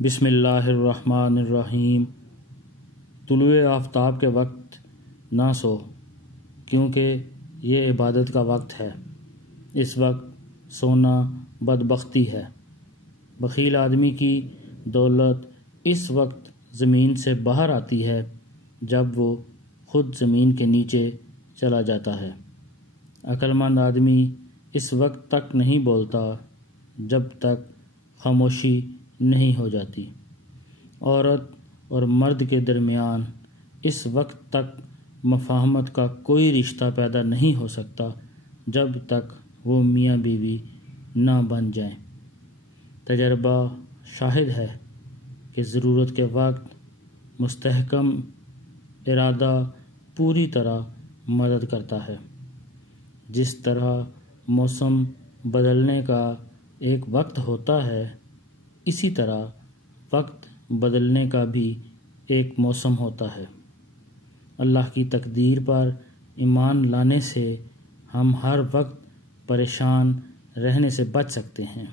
بسم اللہ الرحمن الرحیم۔ طلوع آفتاب کے وقت نہ سو، کیونکہ یہ عبادت کا وقت ہے۔ اس وقت سونا بدبختی ہے۔ بخیل آدمی کی دولت اس وقت زمین سے باہر آتی ہے جب وہ خود زمین کے نیچے چلا جاتا ہے۔ عقل مند آدمی اس وقت تک نہیں بولتا جب تک خاموشی نہیں ہو جاتی۔ عورت اور مرد کے درمیان اس وقت تک مفاہمت کا کوئی رشتہ پیدا نہیں ہو سکتا جب تک وہ میاں بیوی نہ بن جائیں۔ تجربہ شاہد ہے کہ ضرورت کے وقت مستحکم ارادہ پوری طرح مدد کرتا ہے۔ جس طرح موسم بدلنے کا ایک وقت ہوتا ہے، اسی طرح وقت بدلنے کا بھی ایک موسم ہوتا ہے۔ اللہ کی تقدیر پر ایمان لانے سے ہم ہر وقت پریشان رہنے سے بچ سکتے ہیں۔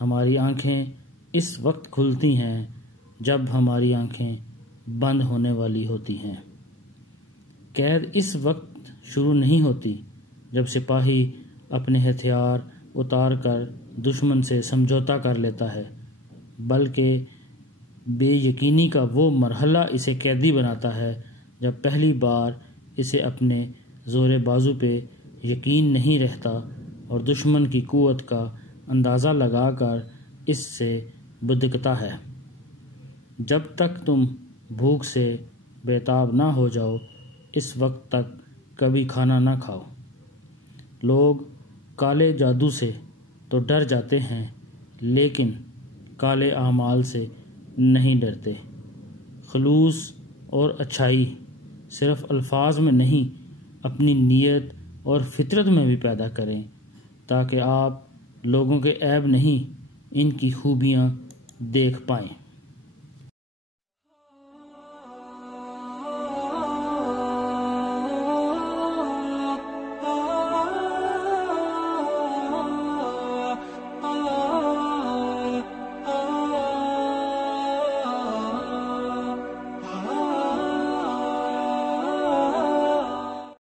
ہماری آنکھیں اس وقت کھلتی ہیں جب ہماری آنکھیں بند ہونے والی ہوتی ہیں۔ قید اس وقت شروع نہیں ہوتی جب سپاہی اپنے ہتھیار اتار کر دشمن سے سمجھوتا کر لیتا ہے، بلکہ بے یقینی کا وہ مرحلہ اسے قیدی بناتا ہے جب پہلی بار اسے اپنے زور بازو پہ یقین نہیں رہتا اور دشمن کی قوت کا اندازہ لگا کر اس سے بدکتا ہے۔ جب تک تم بھوک سے بیتاب نہ ہو جاؤ، اس وقت تک کبھی کھانا نہ کھاؤ۔ لوگ کالے جادو سے تو ڈر جاتے ہیں، لیکن کالے اعمال سے نہیں ڈرتے۔ خلوص اور اچھائی صرف الفاظ میں نہیں، اپنی نیت اور فطرت میں بھی پیدا کریں، تاکہ آپ لوگوں کے عیب نہیں، ان کی خوبیاں دیکھ پائیں۔